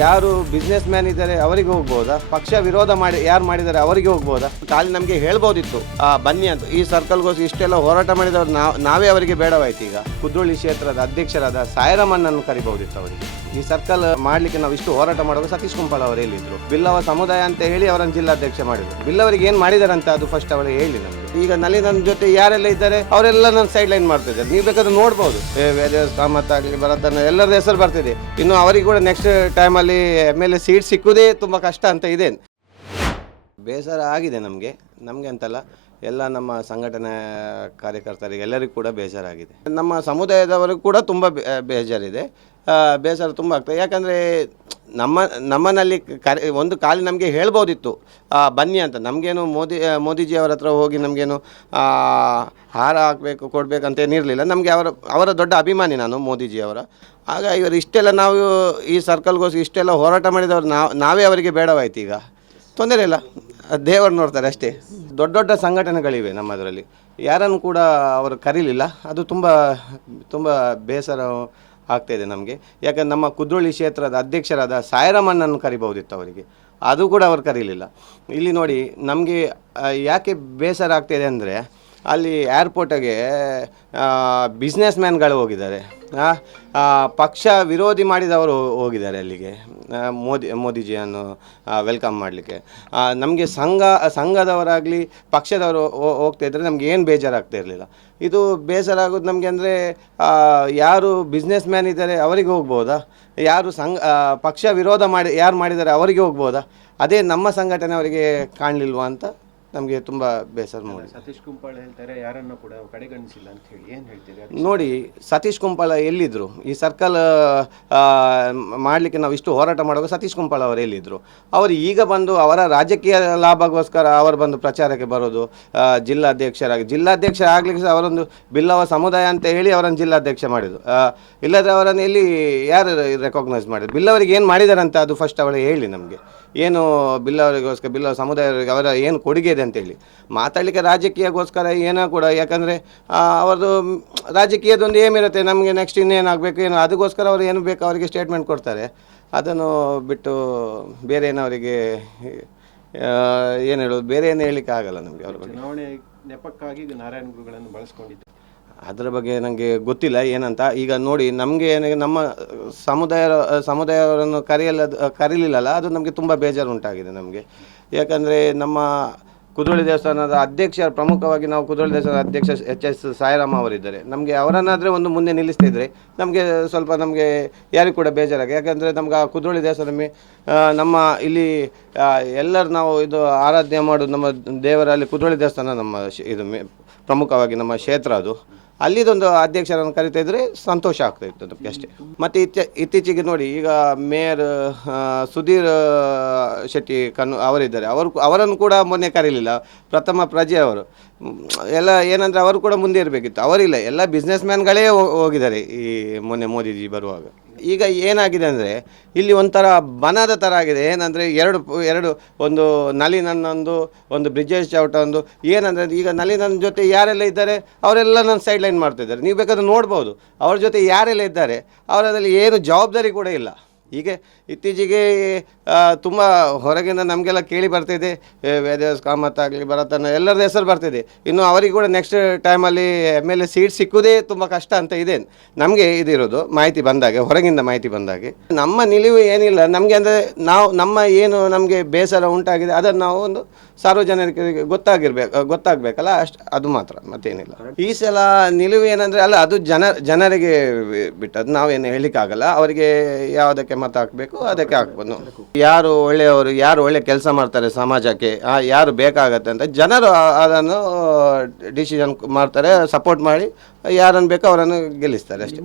ಯಾರು business man ಇದ್ದಾರೆ ಅವರಿಗೆ ಹೋಗ್ಬೋದಾ? ಪಕ್ಷ ವಿರೋಧ ಮಾಡಿ ಯಾರು ಮಾಡಿದ್ದಾರೆ ಅವರಿಗೆ ಹೋಗ್ಬೋದಾ? ಖಾಲಿ ನಮಗೆ ಹೇಳ್ಬೋದಿತ್ತು. ಆ, ಬನ್ನಿ ಅಂತ. ಈ ಸರ್ಕಲ್ಗೋಸ್ ಇಷ್ಟೆಲ್ಲ ಹೋರಾಟ ಮಾಡಿದವರು ನಾವ್ ಅವರಿಗೆ ಬೇಡವಾಯ್ತು ಈಗ. ಕುದ್ರೋಳಿ ಕ್ಷೇತ್ರದ ಅಧ್ಯಕ್ಷರಾದ ಸಾಯರಮ್ಮನನ್ನು ಕರಿಬಹುದಿತ್ತು ಅವರಿಗೆ. ಈ ಸರ್ಕಲ್ ಮಾಡ್ಲಿಕ್ಕೆ ನಾವು ಇಷ್ಟು ಹೋರಾಟ ಮಾಡುವಾಗ ಸತೀಶ್ ಕುಂಪಾಳ ಅವರು ಹೇಳಿದ್ರು. ಬಿಲ್ಲವ ಸಮುದಾಯ ಅಂತ ಹೇಳಿ ಅವರನ್ನು ಜಿಲ್ಲಾಧ್ಯಕ್ಷ ಮಾಡಿದ್ರು. ಬಿಲ್ಲವರಿಗೆ ಏನ್ ಮಾಡಿದಾರಂತ ಅದು ಫಸ್ಟ್ ಅವಳು ಹೇಳಿ ನಮಗೆ. ಈಗ ನಲ್ಲಿ ನನ್ನ ಜೊತೆ ಯಾರೆಲ್ಲ ಇದ್ದಾರೆ, ಅವರೆಲ್ಲ ನನ್ನ ಸೈಡ್ ಲೈನ್ ಮಾಡ್ತಿದ್ದಾರೆ. ನೀವು ಬೇಕಾದ್ರೆ ನೋಡ್ಬೋದು. ಕಾಮತ್ ಆಗಲಿ ಭರತನ ಎಲ್ಲರ ಹೆಸರು ಬರ್ತಿದೆ. ಇನ್ನು ಅವರಿಗೆ ಕೂಡ ನೆಕ್ಸ್ಟ್ ಟೈಮಲ್ಲಿ ಎಂ ಎಲ್ ಎ ಸೀಟ್ ಸಿಕ್ಕುದೇ ತುಂಬ ಕಷ್ಟ ಅಂತ ಇದೆ. ಬೇಸರ ಆಗಿದೆ ನಮಗೆ. ನಮಗೆ ಅಂತಲ್ಲ, ಎಲ್ಲ ನಮ್ಮ ಸಂಘಟನೆ ಕಾರ್ಯಕರ್ತರಿಗೆ ಎಲ್ಲರಿಗೂ ಕೂಡ ಬೇಜಾರಾಗಿದೆ ನಮ್ಮ ಸಮುದಾಯದವರಿಗೂ ಕೂಡ ತುಂಬ ಬೇಜಾರಿದೆ. ಬೇಸರ ತುಂಬ ಆಗ್ತದೆ. ಯಾಕಂದರೆ ನಮ್ಮ, ನಮ್ಮನಲ್ಲಿ ಕರೆ, ಒಂದು ಕಾಲಿ ನಮಗೆ ಹೇಳ್ಬೋದಿತ್ತು. ಬನ್ನಿ ಅಂತ. ನಮಗೇನು ಮೋದಿ ಮೋದಿಜಿ ಅವರ ಹತ್ರ ಹೋಗಿ ನಮಗೇನು ಹಾರ ಹಾಕಬೇಕು, ಕೊಡಬೇಕಂತ ಏನಿರಲಿಲ್ಲ ನಮಗೆ ಅವರ ಅವರ ದೊಡ್ಡ ಅಭಿಮಾನಿ ನಾನು ಮೋದಿಜಿಯವರ ಆಗ ಇವರು ಇಷ್ಟೆಲ್ಲ ನಾವು ಈ ಸರ್ಕಲ್ಗೋಸ್ಕರ ಇಷ್ಟೆಲ್ಲ ಹೋರಾಟ ಮಾಡಿದವರು ನಾವು, ನಾವೇ ಅವರಿಗೆ ಬೇಡವಾಯ್ತು ಈಗ. ತೊಂದರೆ ಇಲ್ಲ. ದೇವರು ನೋಡ್ತಾರೆ ಅಷ್ಟೇ. ದೊಡ್ಡ ದೊಡ್ಡ ಸಂಘಟನೆಗಳಿವೆ ನಮ್ಮದರಲ್ಲಿ. ಯಾರನ್ನು ಕೂಡ ಅವರು ಕರೀಲಿಲ್ಲ. ಅದು ತುಂಬ ತುಂಬ ಬೇಸರ ಆಗ್ತಾಯಿದೆ ನಮಗೆ. ಯಾಕಂದ್ರೆ ನಮ್ಮ ಕುದ್ರೋಳಿ ಕ್ಷೇತ್ರದ ಅಧ್ಯಕ್ಷರಾದ ಸಾಯರಾಮಣ್ಣನ್ನು ಕರಿಬಹುದಿತ್ತು ಅವರಿಗೆ. ಅದು ಕೂಡ ಅವರು ಕರೀಲಿಲ್ಲ. ಇಲ್ಲಿ ನೋಡಿ, ನಮಗೆ ಯಾಕೆ ಬೇಸರ ಆಗ್ತಾಯಿದೆ ಅಂದರೆ, ಅಲ್ಲಿ ಏರ್ಪೋರ್ಟಿಗೆ ಬಿಸ್ನೆಸ್ ಮ್ಯಾನ್ಗಳು ಹೋಗಿದ್ದಾರೆ. ಪಕ್ಷ ವಿರೋಧಿ ಮಾಡಿದವರು ಹೋಗಿದ್ದಾರೆ ಅಲ್ಲಿಗೆ. ಮೋದಿ, ಮೋದಿಜಿಯನ್ನು ವೆಲ್ಕಮ್ ಮಾಡಲಿಕ್ಕೆ. ನಮಗೆ ಸಂಘ, ಸಂಘದವರಾಗಲಿ, ಪಕ್ಷದವರು ಹೋಗ್ತಾ ಇದ್ದರೆ ನಮ್ಗೆ ಏನು ಬೇಜಾರಾಗ್ತಾ ಇರಲಿಲ್ಲ. ಇದು ಬೇಸರ ಆಗೋದು ನಮಗೆ ಅಂದರೆ ಯಾರು ಬಿಸ್ನೆಸ್ ಮ್ಯಾನ್ ಇದ್ದಾರೆ ಅವರಿಗೆ ಹೋಗ್ಬೋದಾ? ಯಾರು ಸಂಘ ಪಕ್ಷ ವಿರೋಧ ಮಾಡಿ, ಯಾರು ಮಾಡಿದ್ದಾರೆ ಅವರಿಗೆ ಹೋಗ್ಬೋದಾ? ಅದೇ ನಮ್ಮ ಸಂಘಟನೆ ಅವರಿಗೆ ಕಾಣಲಿಲ್ವಾ ಅಂತ ನಮಗೆ ತುಂಬ ಬೇಸರ ಮೂಡಿದೆ. ಸತೀಶ್ ಕುಂಪಾಳ ಹೇಳ್ತಾರೆ ಯಾರನ್ನ ಕೂಡ ಕಡೆಗಣಿಸಿಲ್ಲ ಅಂತ ಹೇಳಿ ಏನು ಹೇಳ್ತೀರಿ? ನೋಡಿ ಸತೀಶ್ ಕುಂಪಾಳ ಎಲ್ಲಿದ್ದರು ಈ ಸರ್ಕಲ್ ಮಾಡಲಿಕ್ಕೆ ನಾವು ಇಷ್ಟು ಹೋರಾಟ ಮಾಡುವಾಗ ಸತೀಶ್ ಕುಂಪಾಳ ಅವರು ಎಲ್ಲಿದ್ದರು ಅವರು ಈಗ ಬಂದು ಅವರ ರಾಜಕೀಯ ಲಾಭಗೋಸ್ಕರ ಅವರು ಬಂದು ಪ್ರಚಾರಕ್ಕೆ ಬರೋದು ಜಿಲ್ಲಾಧ್ಯಕ್ಷರಾಗಿ. ಜಿಲ್ಲಾಧ್ಯಕ್ಷ ಆಗಲಿಕ್ಕೆ ಸಹ ಅವರೊಂದು ಬಿಲ್ಲವ ಸಮುದಾಯ ಅಂತ ಹೇಳಿ ಅವರನ್ನು ಜಿಲ್ಲಾಧ್ಯಕ್ಷ ಮಾಡಿದ್ರು. ಇಲ್ಲದ್ರೆ ಅವರನ್ನು ಎಲ್ಲಿ ಯಾರು ರೆಕಾಗ್ನೈಸ್ ಮಾಡಿದ್ರು? ಬಿಲ್ಲವರಿಗೆ ಏನು ಮಾಡಿದಾರಂತ ಅದು ಫಸ್ಟ್ ಅವಳು ಹೇಳಿ ನಮಗೆ. ಏನು ಬಿಲ್ಲವರಿಗೋಸ್ಕರ ಬಿಲ್ಲವ ಸಮುದಾಯವರಿಗೆ ಅವರ ಏನು ಕೊಡುಗೆ ಇದೆ ಅಂತೇಳಿ. ಮಾತಾಡಲಿಕ್ಕೆ ರಾಜಕೀಯಗೋಸ್ಕರ ಏನೋ ಕೂಡ ಯಾಕಂದರೆ ಅವರದು ಮ್, ರಾಜಕೀಯದೊಂದು ಏಮಿರುತ್ತೆ ನಮಗೆ ನೆಕ್ಸ್ಟ್ ಇನ್ನೇನಾಗಬೇಕು ಏನೋ ಅದಕ್ಕೋಸ್ಕರ ಅವರು ಏನು ಬೇಕು ಅವರಿಗೆ ಸ್ಟೇಟ್ಮೆಂಟ್ ಕೊಡ್ತಾರೆ. ಅದನ್ನು ಬಿಟ್ಟು ಬೇರೆ ಏನು ಅವರಿಗೆ ಏನು ಹೇಳೋದು ಬೇರೆ ಏನು ಹೇಳಲಿಕ್ಕೆ ಆಗಲ್ಲ ನಮಗೆ ಅವ್ರ ಬಗ್ಗೆ. ಚುನಾವಣೆ ನೆಪಕ್ಕಾಗಿ ಈಗ ನಾರಾಯಣ ಗುರುಗಳನ್ನು ಬಳಸ್ಕೊಂಡಿದ್ದು. ಅದರ ಬಗ್ಗೆ ನನಗೆ ಗೊತ್ತಿಲ್ಲ ಏನಂತ ಈಗ ನೋಡಿ ನಮಗೆ ನಮ್ಮ ಸಮುದಾಯ ಸಮುದಾಯವರನ್ನು ಕರೆಯಲ್ಲ ಕರೀಲಿಲ್ಲಲ್ಲ ಅದು ನಮಗೆ ತುಂಬ ಬೇಜಾರು ಉಂಟಾಗಿದೆ ನಮಗೆ. ಯಾಕಂದರೆ ನಮ್ಮ ಕುದ್ರೋಳಿ ದೇವಸ್ಥಾನದ ಅಧ್ಯಕ್ಷ, ಪ್ರಮುಖವಾಗಿ ನಾವು ಕುದ್ರೋಳಿ ದೇವಸ್ಥಾನದ ಅಧ್ಯಕ್ಷ ಎಚ್ ಎಸ್ ಸಾಯಿರಾಮ ಅವರಿದ್ದಾರೆ. ನಮಗೆ ಅವರನ್ನಾದರೆ ಒಂದು ಮುಂದೆ ನಿಲ್ಲಿಸ್ತಿದ್ರೆ ನಮಗೆ ಸ್ವಲ್ಪ ನಮಗೆ ಯಾರಿಗೂ ಕೂಡ ಬೇಜಾರಾಗಿ ಯಾಕಂದರೆ ನಮ್ಗೆ ಆ ಕುದ್ರೋಳಿ ದೇವಸ್ಥಾನ ಮೇ- ನಮ್ಮ ಇಲ್ಲಿ ಎಲ್ಲರೂ ನಾವು ಇದು ಆರಾಧನೆ ಮಾಡೋದು ನಮ್ಮ ದೇವರಲ್ಲಿ ಕುದ್ರೋಳಿ ದೇವಸ್ಥಾನ ನಮ್ಮ ಇದು ಮೇ- ಪ್ರಮುಖವಾಗಿ ನಮ್ಮ ಕ್ಷೇತ್ರ ಅದು. ಅಲ್ಲಿದೊಂದು ಅಧ್ಯಕ್ಷರನ್ನು ಕರಿತಾ ಇದ್ರೆ ಸಂತೋಷ ಆಗ್ತಾ ಇತ್ತು ಅಷ್ಟೇ. ಮತ್ತು ಇತ್ತೀ, ಇತ್ತೀಚೆಗೆ ನೋಡಿ ಈಗ ಮೇಯರ್ ಸುಧೀರ್ ಶೆಟ್ಟಿ ಕಣ್ಣು ಅವರಿದ್ದಾರೆ ಅವರು ಅವರನ್ನು ಕೂಡ ಮೊನ್ನೆ ಕರೀಲಿಲ್ಲ. ಪ್ರಥಮ ಪ್ರಜೆ ಅವರು. ಎಲ್ಲ ಏನಂದರೆ ಅವರು ಕೂಡ ಮುಂದೆ ಇರಬೇಕಿತ್ತು. ಅವರಿಲ್ಲ. ಎಲ್ಲ ಬಿಸ್ನೆಸ್ ಮ್ಯಾನ್ಗಳೇ ಹೋಗಿದ್ದಾರೆ ಈ ಮೊನ್ನೆ ಮೋದಿಜಿ ಬರುವಾಗ. ಈಗ ಏನಾಗಿದೆ ಅಂದರೆ, ಇಲ್ಲಿ ಒಂಥರ ಬನದ ಥರ ಆಗಿದೆ. ಏನಂದರೆ ಎರಡು ಎರಡು, ಒಂದು ನಲಿನನ್ನೊಂದು, ಒಂದು ಬ್ರಿಜೇಶ್ ಚೌಟ ಒಂದು ಏನಂದರೆ ಈಗ ನಲಿನನ್ ಜೊತೆ ಯಾರೆಲ್ಲ ಇದ್ದಾರೆ, ಅವರೆಲ್ಲ ನನ್ನ ಸೈಡ್ ಲೈನ್ ಮಾಡ್ತಿದ್ದಾರೆ. ನೀವು ಬೇಕಾದ್ರೆ ನೋಡ್ಬೋದು. ಅವ್ರ ಜೊತೆ ಯಾರೆಲ್ಲ ಇದ್ದಾರೆ ಅವರದಲ್ಲಿ ಏನು ಜವಾಬ್ದಾರಿ ಕೂಡ ಇಲ್ಲ. ಹೀಗೆ ಇತ್ತೀಚೆಗೆ ತುಂಬ ಹೊರಗಿಂದ ನಮಗೆಲ್ಲ ಕೇಳಿ ಬರ್ತಿದೆ ವೇದವ್ಯಾಸ ಕಾಮತ್ ಆಗಲಿ ಭರತನ ಎಲ್ಲರ ಹೆಸರು ಬರ್ತಿದೆ ಇನ್ನು ಅವರಿಗೆ ಕೂಡ ನೆಕ್ಸ್ಟ್ ಟೈಮಲ್ಲಿ ಎಂ ಎಲ್ ಎ ಸೀಟ್ ಸಿಕ್ಕುದೇ ತುಂಬ ಕಷ್ಟ ಅಂತ ಇದೆ. ನಮಗೆ ಇದಿರೋದು ಮಾಹಿತಿ ಬಂದಾಗೆ, ಹೊರಗಿಂದ ಮಾಹಿತಿ ಬಂದಾಗೆ. ನಮ್ಮ ನಿಲುವು ಏನಿಲ್ಲ, ನಮಗೆ ಅಂದರೆ ನಾವು, ನಮ್ಮ ಏನು ನಮಗೆ ಬೇಸರ ಉಂಟಾಗಿದೆ, ಅದನ್ನು ನಾವು ಒಂದು ಸಾರ್ವಜನಿಕರಿಗೆ ಗೊತ್ತಾಗಿರ್ಬೇಕು ಗೊತ್ತಾಗಬೇಕಲ್ಲ, ಅಷ್ಟು, ಅದು ಮಾತ್ರ, ಮತ್ತೇನಿಲ್ಲ. ಈ ಸಲ ನಿಲುವು ಏನಂದರೆ, ಅಲ್ಲ, ಅದು ಜನ, ಜನರಿಗೆ ಬಿಟ್ಟದ್ದು, ನಾವೇನು ಹೇಳಲಿಕ್ಕಾಗಲ್ಲ, ಅವರಿಗೆ ಯಾವುದಕ್ಕೆ ಮತ ಹಾಕಬೇಕು, ಅದಕ್ಕೆ ಹಾಕ್ಬೋದು. ಯಾರು ಒಳ್ಳೆಯವರು, ಯಾರು ಒಳ್ಳೆ ಕೆಲಸ ಮಾಡ್ತಾರೆ ಸಮಾಜಕ್ಕೆ ಯಾರು ಬೇಕಾಗತ್ತೆ ಅಂತ ಜನರು ಅದನ್ನು ಡಿಸಿಷನ್ ಮಾಡ್ತಾರೆ ಸಪೋರ್ಟ್ ಮಾಡಿ, ಯಾರನ್ನು ಬೇಕೋ ಅವರನ್ನು ಗೆಲ್ಲಿಸ್ತಾರೆ ಅಷ್ಟೇ.